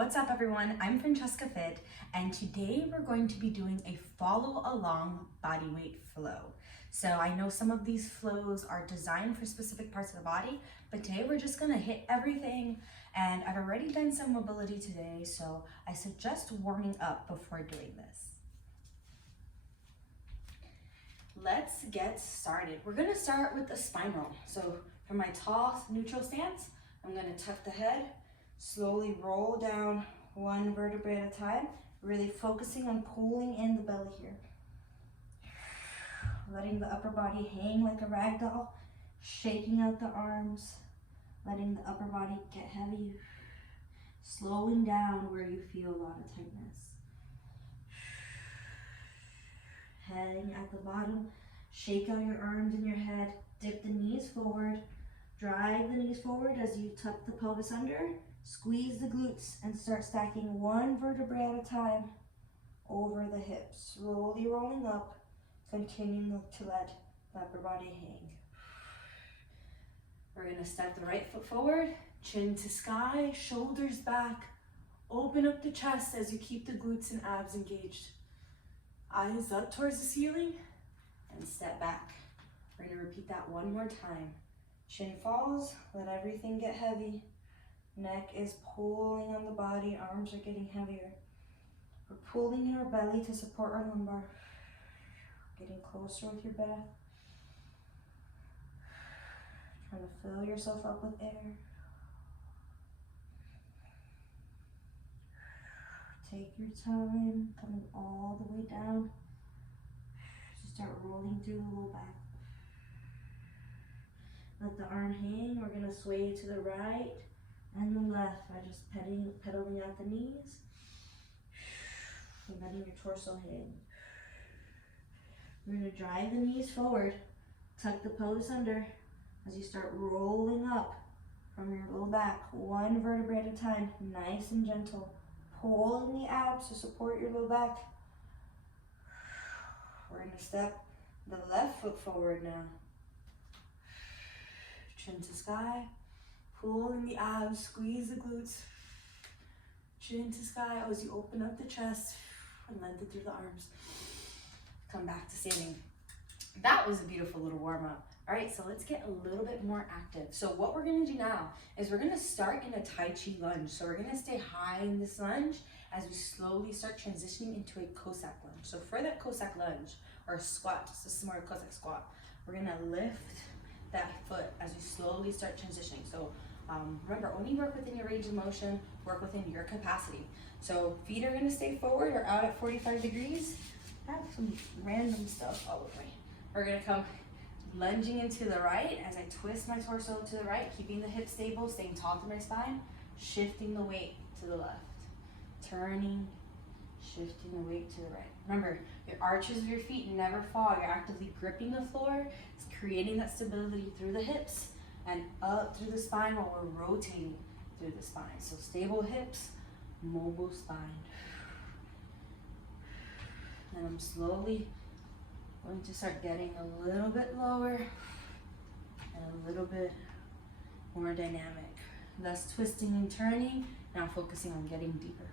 What's up everyone, I'm FrancheskaFit and today we're going to be doing a follow along body weight flow. So I know some of these flows are designed for specific parts of the body, but today we're just gonna hit everything, and I've already done some mobility today, so I suggest warming up before doing this. Let's get started. We're gonna start with the spine roll. So for my tall neutral stance, I'm gonna tuck the head, slowly roll down one vertebrae at a time, really focusing on pulling in the belly here. Letting the upper body hang like a rag doll, shaking out the arms, letting the upper body get heavy, slowing down where you feel a lot of tightness. Hang at the bottom, shake out your arms and your head, dip the knees forward, drive the knees forward as you tuck the pelvis under, squeeze the glutes and start stacking one vertebrae at a time over the hips, slowly rolling up, continuing to let the upper body hang. We're gonna step the right foot forward, chin to sky, shoulders back, open up the chest as you keep the glutes and abs engaged. Eyes up towards the ceiling and step back. We're gonna repeat that one more time. Chin falls, let everything get heavy. Neck is pulling on the body, arms are getting heavier. We're pulling our belly to support our lumbar. Getting closer with your breath. Trying to fill yourself up with air. Take your time, coming all the way down. Just start rolling through the low back. Let the arm hang. We're gonna sway to the right and the left by just pedaling out the knees and letting your torso hang. We're gonna drive the knees forward, tuck the pelvis under as you start rolling up from your low back, one vertebrae at a time, nice and gentle. Pull in the abs to support your low back. We're gonna step the left foot forward now. Chin to sky, pull in the abs, squeeze the glutes. Chin to sky as you open up the chest and lengthen through the arms. Come back to standing. That was a beautiful little warm up. All right, so let's get a little bit more active. So what we're gonna do now is we're gonna start in a Taichi Lunge. So we're gonna stay high in this lunge as we slowly start transitioning into a Cossack lunge. So for that Cossack lunge, or squat, just a smaller Cossack squat, we're gonna lift that foot as we slowly start transitioning. So remember, only work within your range of motion, work within your capacity. So feet are gonna stay forward or out at 45 degrees. I have some random stuff all over me. We're gonna come lunging into the right as I twist my torso to the right, keeping the hips stable, staying tall to my spine, shifting the weight to the left. Turning, shifting the weight to the right. Remember, your arches of your feet never fall. You're actively gripping the floor. It's creating that stability through the hips and up through the spine while we're rotating through the spine. So stable hips, mobile spine. And I'm slowly going to start getting a little bit lower and a little bit more dynamic. Less twisting and turning, now focusing on getting deeper.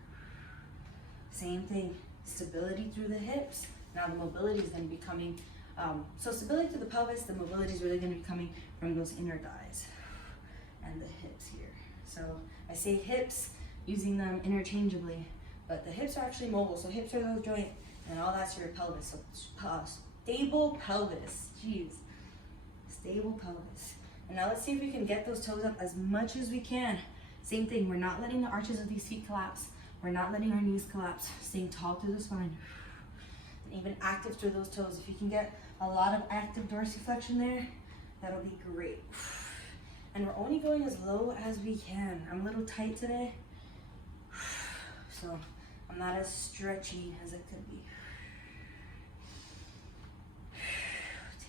Same thing, stability through the hips. Now the mobility is going to be coming, so stability through the pelvis, the mobility is really going to be coming from those inner thighs and the hips here. So I say hips, using them interchangeably, but the hips are actually mobile. So hips are those joints, and all that's your pelvis. So stable pelvis, jeez, stable pelvis. And now let's see if we can get those toes up as much as we can. Same thing, we're not letting the arches of these feet collapse. We're not letting our knees collapse, staying tall through the spine. And even active through those toes. If you can get a lot of active dorsiflexion there, that'll be great. And we're only going as low as we can. I'm a little tight today, so I'm not as stretchy as it could be.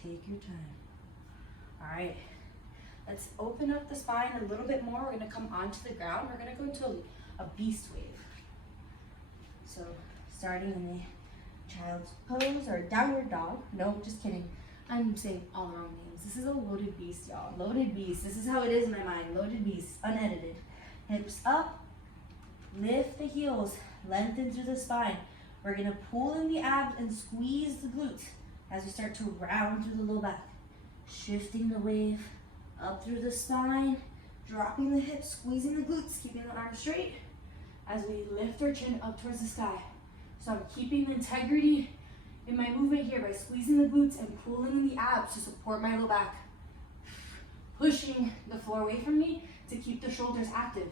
Take your time. All right, let's open up the spine a little bit more. We're gonna come onto the ground. We're gonna go into a beast wave. So starting in the child's pose or downward dog. No, just kidding. I'm saying all the wrong names. This is a loaded beast, y'all. Loaded beast. This is how it is in my mind. Loaded beast, unedited. Hips up, Lift the heels, lengthen through the spine. We're gonna pull in the abs and squeeze the glutes as we start to round through the low back. Shifting the wave up through the spine, dropping the hips, squeezing the glutes, keeping the arms straight as we lift our chin up towards the sky. So I'm keeping the integrity in my movement here by squeezing the glutes and pulling in the abs to support my low back. Pushing the floor away from me to keep the shoulders active.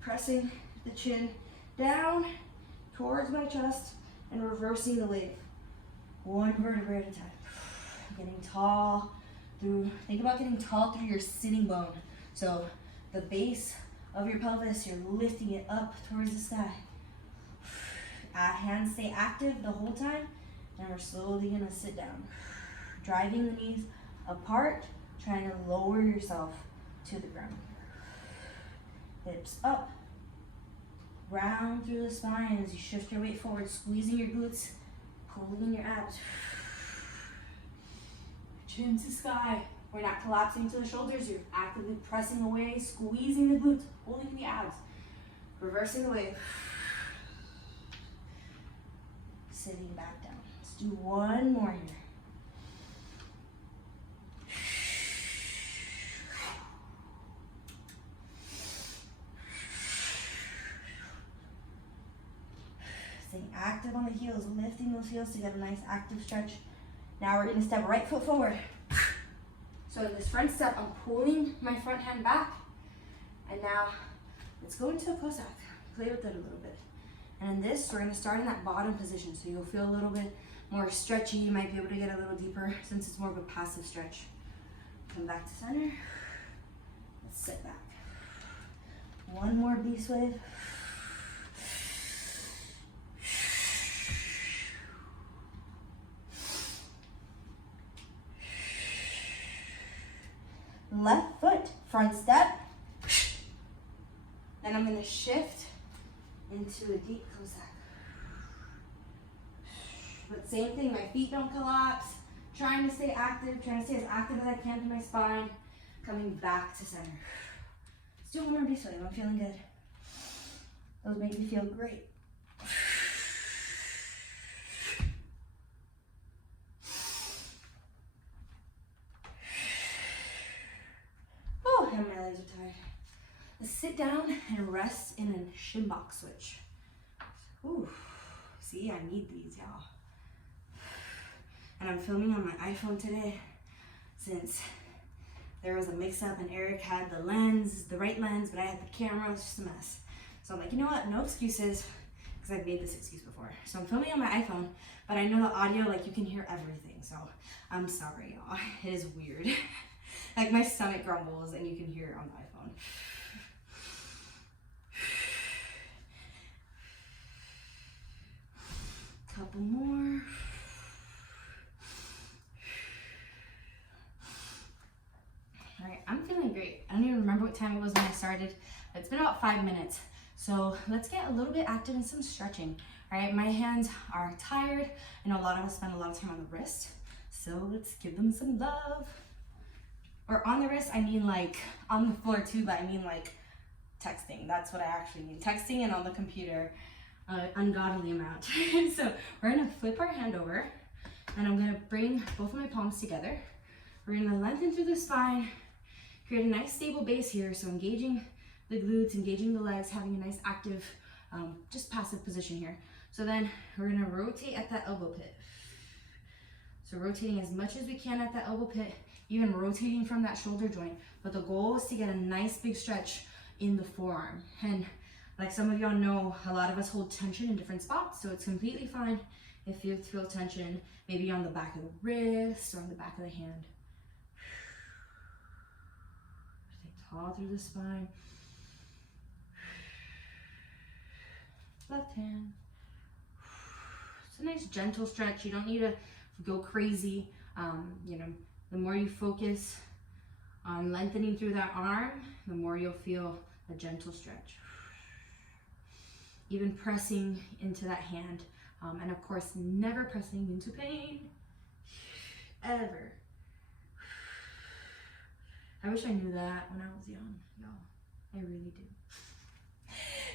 Pressing the chin down towards my chest and reversing the wave. One vertebra at a time. Getting tall through, think about getting tall through your sitting bone. So the base of your pelvis, you're lifting it up towards the sky. Hands stay active the whole time, and we're slowly gonna sit down. Driving the knees apart, trying to lower yourself to the ground. Hips up, round through the spine as you shift your weight forward, squeezing your glutes, pulling in your abs. Chin to sky. We're not collapsing to the shoulders, you're actively pressing away, squeezing the glutes, holding in the abs. Reversing the wave. Sitting back down. Let's do one more here. Staying active on the heels, lifting those heels to get a nice active stretch. Now we're gonna step right foot forward. So in this front step, I'm pulling my front hand back. And now let's go into a Cossack. Play with it a little bit. And in this, we're gonna start in that bottom position. So you'll feel a little bit more stretchy. You might be able to get a little deeper since it's more of a passive stretch. Come back to center. Let's sit back. One more beast wave. Left foot, front step. Then I'm gonna shift into a deep Cossack. But same thing, my feet don't collapse. Trying to stay active, trying to stay as active as I can through my spine. Coming back to center. Let's do one more beast wave, I'm feeling good. Those make me feel great. And my legs are tired. Let's sit down and rest in a shin box switch. Ooh, see, I need these, y'all. And I'm filming on my iPhone today since there was a mix-up and Eric had the lens, the right lens, but I had the camera. It's just a mess. So I'm like, you know what? No excuses, because I've made this excuse before. So I'm filming on my iPhone, but I know the audio, like you can hear everything. So I'm sorry, y'all. It is weird. Like my stomach grumbles and you can hear it on the iPhone. Couple more. All right, I'm feeling great. I don't even remember what time it was when I started. It's been about 5 minutes. So let's get a little bit active in some stretching. All right, my hands are tired. I know a lot of us spend a lot of time on the wrist. So let's give them some love. Or on the wrist, I mean like on the floor too, but I mean like texting. That's what I actually mean. Texting and on the computer, ungodly amount. So we're gonna flip our hand over and I'm gonna bring both of my palms together. We're gonna lengthen through the spine, create a nice stable base here. So engaging the glutes, engaging the legs, having a nice active, just passive position here. So then we're gonna rotate at that elbow pit. So rotating as much as we can at that elbow pit, even rotating from that shoulder joint. But the goal is to get a nice big stretch in the forearm. And like some of y'all know, a lot of us hold tension in different spots, so it's completely fine if you feel tension, maybe on the back of the wrist or on the back of the hand. Stay tall through the spine. Left hand. It's a nice gentle stretch. You don't need to go crazy. You know, the more you focus on lengthening through that arm, the more you'll feel a gentle stretch. Even pressing into that hand. And of course, never pressing into pain. Ever. I wish I knew that when I was young, y'all. I really do.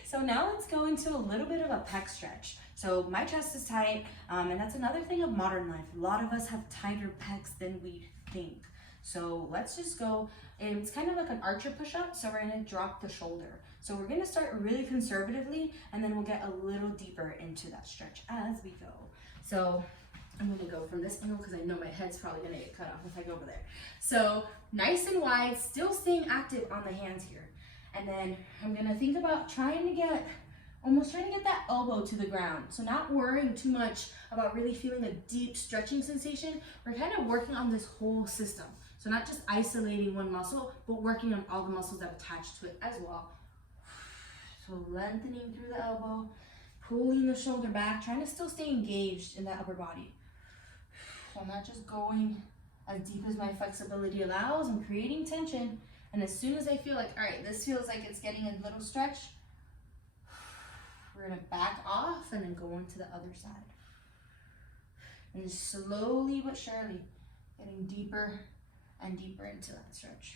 So now let's go into a little bit of a pec stretch. So my chest is tight, and that's another thing of modern life. A lot of us have tighter pecs than we think. So let's just go, it's kind of like an archer push-up, so we're gonna drop the shoulder. So we're gonna start really conservatively, and then we'll get a little deeper into that stretch as we go. So I'm gonna go from this angle because I know my head's probably gonna get cut off if I go over there. So nice and wide, still staying active on the hands here. And then I'm gonna think about trying to get that elbow to the ground. So not worrying too much about really feeling a deep stretching sensation. We're kind of working on this whole system. So not just isolating one muscle, but working on all the muscles that attach to it as well. So lengthening through the elbow, pulling the shoulder back, trying to still stay engaged in that upper body. So I'm not just going as deep as my flexibility allows. I'm creating tension. And as soon as I feel like, all right, this feels like it's getting a little stretch, we're gonna back off and then go into the other side. And slowly but surely, getting deeper and deeper into that stretch.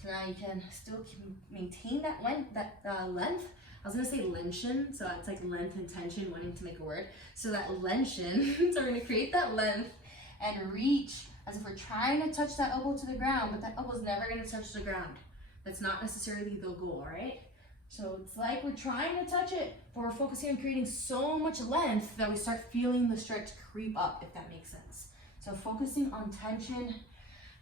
So now you can still maintain that length. I was gonna say lengthen, so it's like length and tension, wanting to make a word. So that lengthen, so we're gonna create that length and reach as if we're trying to touch that elbow to the ground, but that elbow's never gonna touch the ground. That's not necessarily the goal, right? So it's like we're trying to touch it, but we're focusing on creating so much length that we start feeling the stretch creep up, if that makes sense. So focusing on tension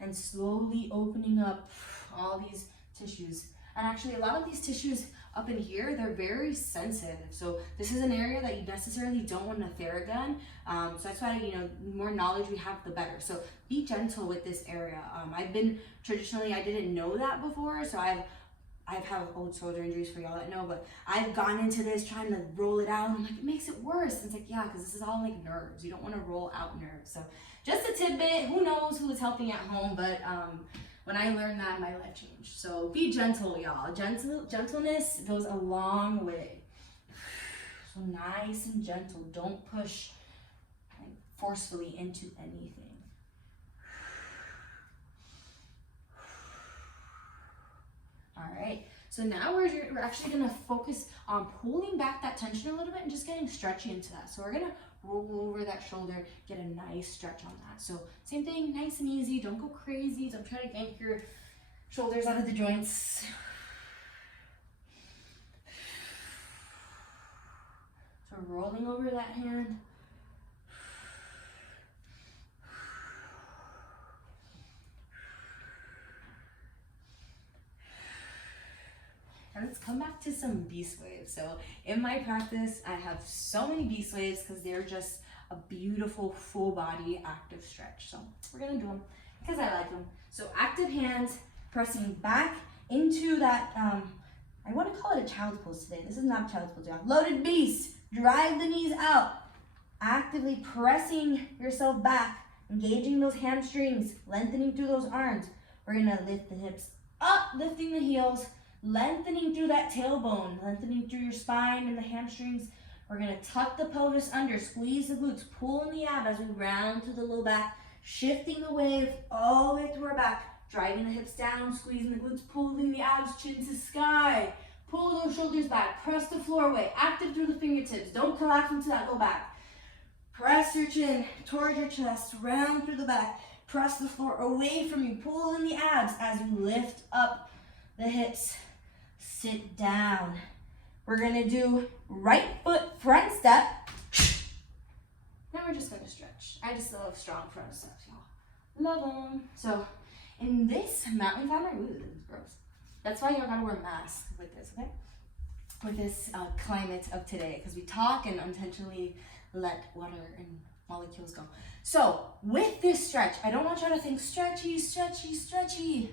and slowly opening up all these tissues. And actually a lot of these tissues up in here, they're very sensitive. So this is an area that you necessarily don't want to Theragun. So that's why, you know, the more knowledge we have, the better. So be gentle with this area. I've been traditionally, I didn't know that before. So I've had old shoulder injuries for y'all that know, but I've gone into this trying to roll it out. And I'm like, it makes it worse. And it's like, yeah, because this is all like nerves. You don't want to roll out nerves. So just a tidbit, who knows who is helping at home, but when I learned that, my life changed. So be gentle, y'all. Gentleness goes a long way. So nice and gentle. Don't push like, forcefully into anything. All right, so now we're actually gonna focus on pulling back that tension a little bit and just getting stretchy into that. So we're gonna roll over that shoulder, get a nice stretch on that. So same thing, nice and easy, don't go crazy. Don't try to yank your shoulders out of the joints. So rolling over that hand. And let's come back to some beast waves. So in my practice, I have so many beast waves because they're just a beautiful full body active stretch. So we're gonna do them because I like them. So active hands pressing back into that, I wanna call it a child's pose today. This is not child's pose, y'all. Loaded beast, drive the knees out. Actively pressing yourself back, engaging those hamstrings, lengthening through those arms. We're gonna lift the hips up, lifting the heels, lengthening through that tailbone, lengthening through your spine and the hamstrings. We're gonna tuck the pelvis under, squeeze the glutes, pull in the ab as we round to the low back, shifting the wave all the way through our back, driving the hips down, squeezing the glutes, pulling the abs, chin to sky. Pull those shoulders back, press the floor away, active through the fingertips. Don't collapse into that low back. Press your chin towards your chest, round through the back. Press the floor away from you, pull in the abs as you lift up the hips. Sit down. We're gonna do right foot front step. Now we're just gonna stretch. I just love strong front steps, y'all. Love them. So in this mountain climber, ooh, this is gross. That's why you gotta wear masks with this, okay? With this climate of today, because we talk and unintentionally let water and molecules go. So with this stretch, I don't want you to think stretchy, stretchy, stretchy.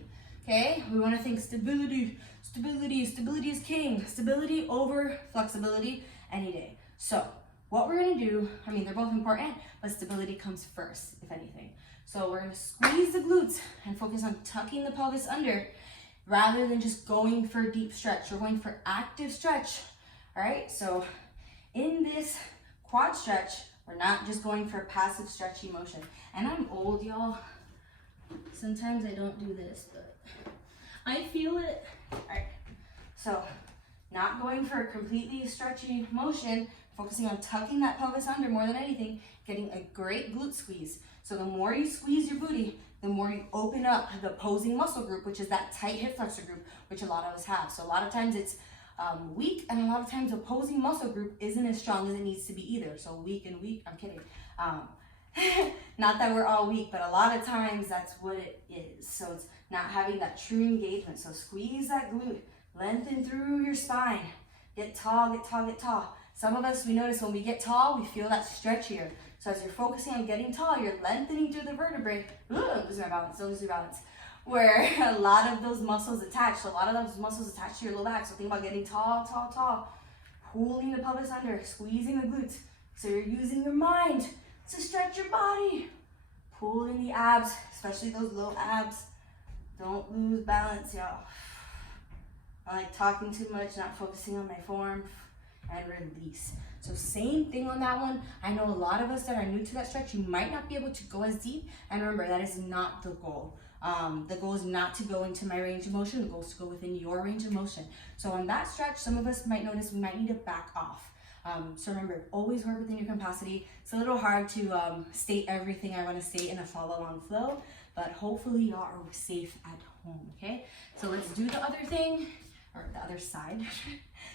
Okay, we want to think stability, stability, stability is king. Stability over flexibility any day. So what we're going to do, I mean, they're both important, but stability comes first, if anything. So we're going to squeeze the glutes and focus on tucking the pelvis under rather than just going for a deep stretch. We're going for active stretch. All right, so in this quad stretch, we're not just going for passive stretchy motion. And I'm old, y'all. Sometimes I don't do this, but I feel it. All right, So not going for a completely stretchy motion, focusing on tucking that pelvis under more than anything, getting a great glute squeeze. So the more you squeeze your booty, the more you open up the opposing muscle group, which is that tight hip flexor group, which a lot of us have. So a lot of times it's weak, and a lot of times opposing muscle group isn't as strong as it needs to be either. So weak and weak, I'm kidding. Not that we're all weak, but a lot of times that's what it is. So it's not having that true engagement. So squeeze that glute, lengthen through your spine. Get tall, get tall, get tall. Some of us, we notice when we get tall, we feel that stretch here. So as you're focusing on getting tall, you're lengthening through the vertebrae. Lose my balance, don't lose your balance. Where a lot of those muscles attach. So a lot of those muscles attach to your low back. So think about getting tall, tall, tall. Pulling the pelvis under, squeezing the glutes. So you're using your mind to stretch your body. Pulling the abs, especially those low abs. Don't lose balance, y'all. I like talking too much, not focusing on my form, and release. So same thing on that one. I know a lot of us that are new to that stretch, you might not be able to go as deep, and remember, that is not the goal. The goal is not to go into my range of motion, the goal is to go within your range of motion. So on that stretch, some of us might notice we might need to back off. So remember, always work within your capacity. It's a little hard to state everything I want to say in a follow-along flow, but hopefully y'all are safe at home, okay? So let's do the other thing, or the other side.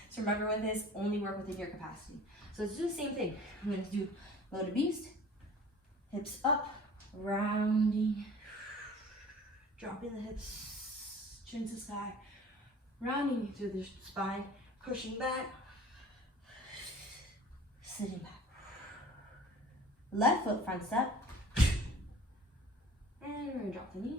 So remember with this, only work within your capacity. So let's do the same thing. I'm going to do loaded beast, hips up, rounding, dropping the hips, chin to sky, rounding through the spine, pushing back, sitting back. Left foot front step, and we're gonna drop the knee.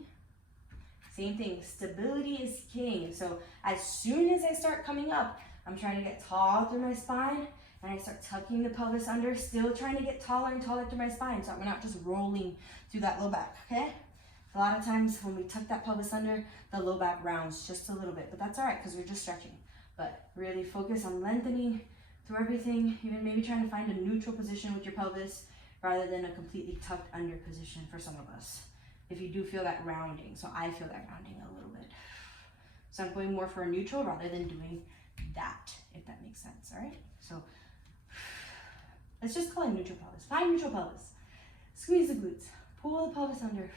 Same thing, stability is king. So as soon as I start coming up, I'm trying to get tall through my spine, and I start tucking the pelvis under, still trying to get taller and taller through my spine, so I'm not just rolling through that low back, okay? A lot of times when we tuck that pelvis under, the low back rounds just a little bit, but that's all right because we're just stretching. But really focus on lengthening through everything, even maybe trying to find a neutral position with your pelvis rather than a completely tucked under position for some of us. If you do feel that rounding, so I feel that rounding a little bit. So I'm going more for a neutral rather than doing that, if that makes sense, all right? So let's just call it neutral pelvis. Find neutral pelvis. Squeeze the glutes, pull the pelvis under.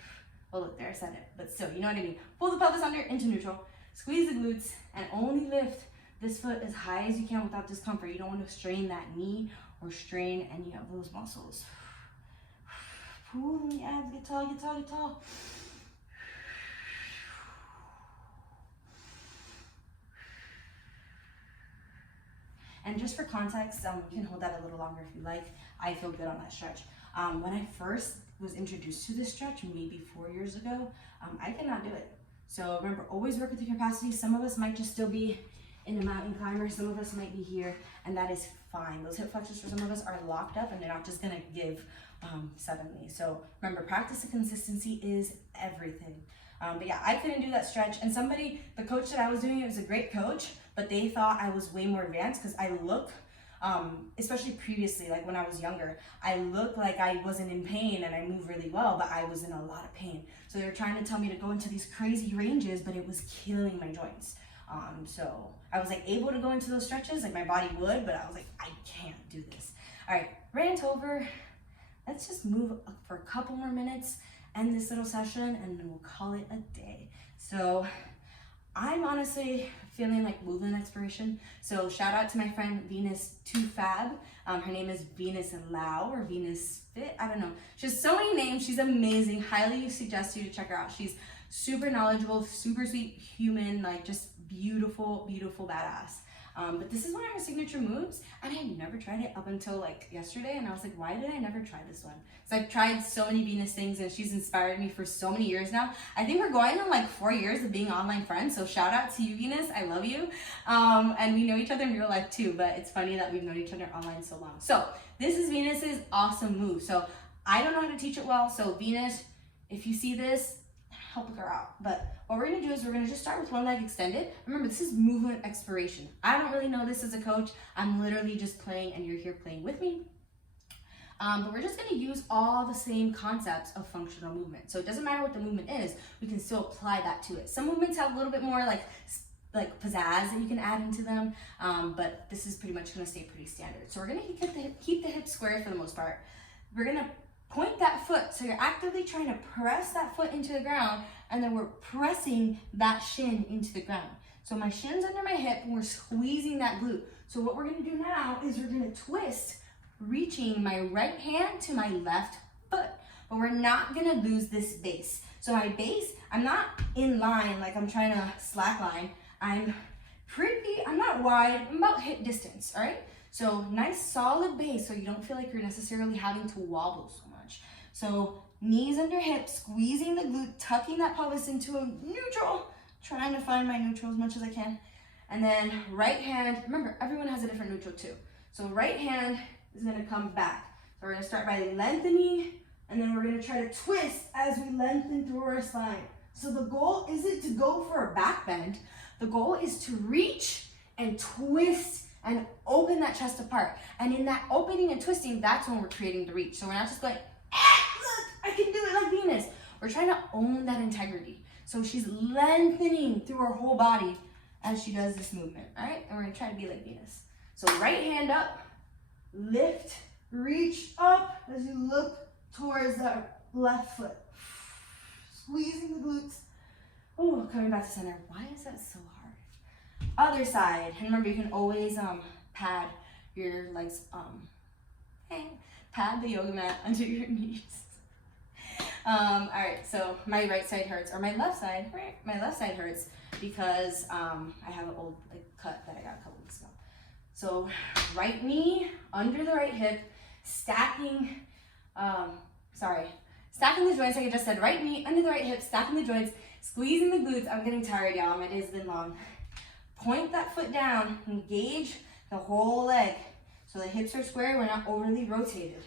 Oh look, there I said it, but still, you know what I mean. Pull the pelvis under into neutral, squeeze the glutes, and only lift this foot as high as you can without discomfort. You don't want to strain that knee or strain any of those muscles. Pull the abs, get tall, get tall, get tall. And just for context, you can hold that a little longer if you like. I feel good on that stretch. When I first was introduced to this stretch, maybe 4 years ago, I could not do it. So remember, always work with your capacity. Some of us might just still be in a mountain climber, some of us might be here, and that is fine. Those hip flexors for some of us are locked up and they're not just gonna give suddenly. So remember, practice and consistency is everything. But yeah, I couldn't do that stretch. And the coach that I was doing it was a great coach, but they thought I was way more advanced because I look, especially previously, like when I was younger, I looked like I wasn't in pain and I moved really well, but I was in a lot of pain. So they were trying to tell me to go into these crazy ranges, but it was killing my joints. So I was like able to go into those stretches, like my body would, but I was like, I can't do this. All right, rant over. Let's just move for a couple more minutes, end this little session, and then we'll call it a day. So I'm honestly feeling like movement exploration. So shout out to my friend Venus 2Fab. Her name is Venus Lau or Venus Fit. I don't know. She has so many names. She's amazing. Highly suggest you to check her out. She's super knowledgeable, super sweet human, like just beautiful, beautiful badass. But this is one of her signature moves, and I never tried it up until like yesterday, and I was like, why did I never try this one? So I've tried so many Venus things, and she's inspired me for so many years now. I think we're going on like 4 years of being online friends, so shout out to you, Venus. I love you. And we know each other in real life too, but it's funny that we've known each other online so long. So this is Venus's awesome move. So I don't know how to teach it well, so Venus, if you see this, help her out. But what we're gonna do is we're gonna just start with one leg extended. Remember, this is movement exploration. I don't really know this as a coach. I'm literally just playing and you're here playing with me. But we're just gonna use all the same concepts of functional movement. So it doesn't matter what the movement is, we can still apply that to it. Some movements have a little bit more like like pizzazz that you can add into them, but this is pretty much gonna stay pretty standard. So we're gonna keep the hips square for the most part. We're gonna point that foot, so you're actively trying to press that foot into the ground, and then we're pressing that shin into the ground. So my shin's under my hip, and we're squeezing that glute. So what we're gonna do now is we're gonna twist, reaching my right hand to my left foot, but we're not gonna lose this base. So my base, I'm not in line, like I'm trying to slack line. I'm not wide, I'm about hip distance, all right? So nice solid base, so you don't feel like you're necessarily having to wobble so much. So knees under hips, squeezing the glute, tucking that pelvis into a neutral, trying to find my neutral as much as I can. And then right hand, remember everyone has a different neutral too. So right hand is gonna come back. So we're gonna start by lengthening, and then we're gonna try to twist as we lengthen through our spine. So the goal isn't to go for a back bend. The goal is to reach and twist and open that chest apart. And in that opening and twisting, that's when we're creating the reach. So we're not just going, look, I can do it like Venus. We're trying to own that integrity. So she's lengthening through her whole body as she does this movement, all right? And we're gonna try to be like Venus. So right hand up, lift, reach up as you look towards that left foot. Squeezing the glutes. Oh, coming back to center. Why is that so hard? Other side. And remember, you can always pad your legs, pad the yoga mat under your knees. All right, so my right side hurts, or my left side, right? My left side hurts because I have an old cut that I got a couple weeks ago. So right knee under the right hip, stacking the joints like I just said. Right knee under the right hip, stacking the joints, squeezing the glutes. I'm getting tired, y'all. My day's been long. Point that foot down, engage the whole leg. So the hips are square, we're not overly rotated.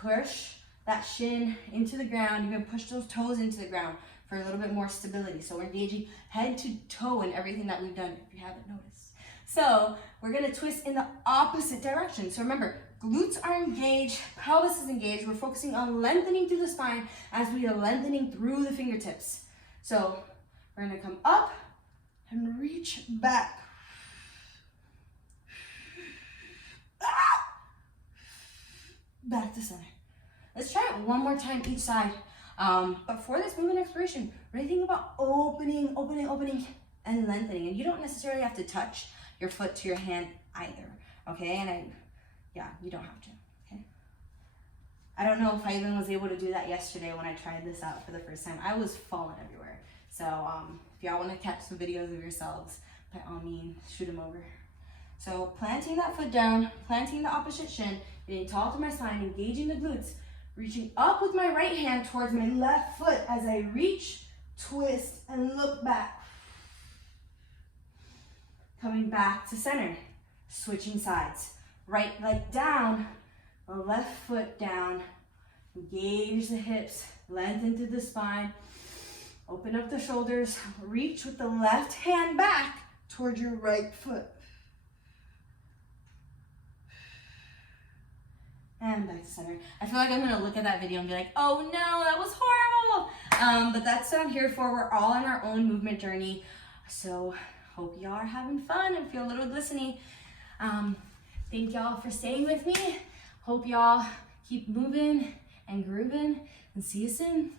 Push that shin into the ground. You can push those toes into the ground for a little bit more stability. So we're engaging head to toe in everything that we've done, if you haven't noticed. So we're gonna twist in the opposite direction. So remember, glutes are engaged, pelvis is engaged. We're focusing on lengthening through the spine as we are lengthening through the fingertips. So we're gonna come up and reach back. Back to center. Let's try it one more time each side. But for this movement exploration, really think about opening, and lengthening. And you don't necessarily have to touch your foot to your hand either, okay? And you don't have to, okay? I don't know if I even was able to do that yesterday when I tried this out for the first time. I was falling everywhere. So if y'all want to catch some videos of yourselves, by all means, shoot them over. So planting that foot down, planting the opposite shin, getting tall to my spine, engaging the glutes, reaching up with my right hand towards my left foot as I reach, twist, and look back. Coming back to center, switching sides. Right leg down, the left foot down. Engage the hips, lengthen through the spine. Open up the shoulders, reach with the left hand back towards your right foot. And back to center. I feel like I'm gonna look at that video and be like, oh no, that was horrible. But that's what I'm here for. We're all on our own movement journey. So hope y'all are having fun and feel a little glistening. Thank y'all for staying with me. Hope y'all keep moving and grooving, and see you soon.